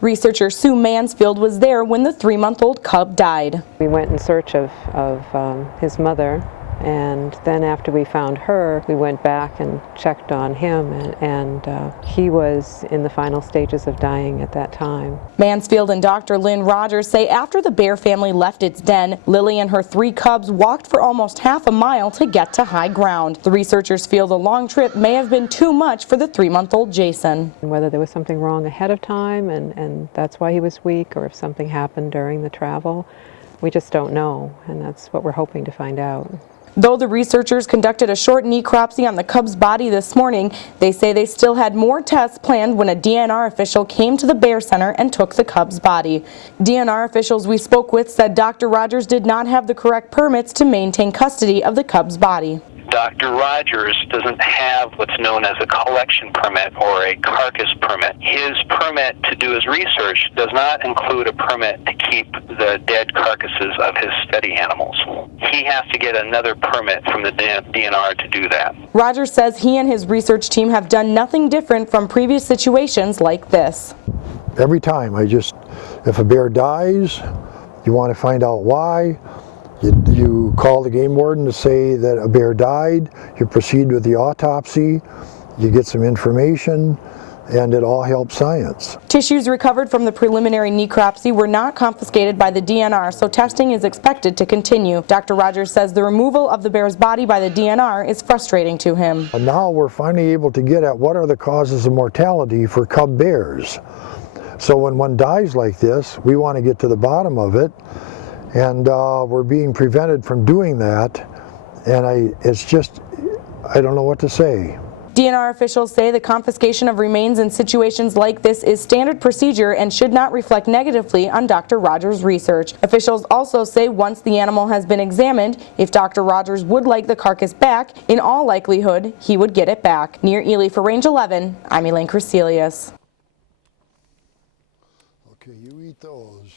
Researcher Sue Mansfield was there when the 3-month-old cub died. We went in search of his mother, and then after we found her, we went back and checked on him, and he was in the final stages of dying at that time. Mansfield and Dr. Lynn Rogers say after the bear family left its den, Lily and her 3 cubs walked for almost half a mile to get to high ground. The researchers feel the long trip may have been too much for the 3-month-old Jason. Whether there was something wrong ahead of time and that's why he was weak, or if something happened during the travel, we just don't know, and that's what we're hoping to find out. Though the researchers conducted a short necropsy on the cub's body this morning, they say they still had more tests planned when a DNR official came to the Bear Center and took the cub's body. DNR officials we spoke with said Dr. Rogers did not have the correct permits to maintain custody of the cub's body. Dr. Rogers doesn't have what's known as a collection permit or a carcass permit. His permit to do his research does not include a permit to keep the dead carcasses of his study animals. He has to get another permit from the DNR to do that. Rogers says he and his research team have done nothing different from previous situations like this. Every time if a bear dies, you want to find out why. You call the game warden to say that a bear died, you proceed with the autopsy, you get some information, and it all helps science. Tissues recovered from the preliminary necropsy were not confiscated by the DNR, so testing is expected to continue. Dr. Rogers says the removal of the bear's body by the DNR is frustrating to him. And now we're finally able to get at what are the causes of mortality for cub bears. So when one dies like this, we want to get to the bottom of it. And we're being prevented from doing that, and I don't know what to say. DNR officials say the confiscation of remains in situations like this is standard procedure and should not reflect negatively on Dr. Rogers' research. Officials also say once the animal has been examined, if Dr. Rogers would like the carcass back, in all likelihood, he would get it back. Near Ely for Range 11, I'm Elaine Crecelius. Okay, you eat those.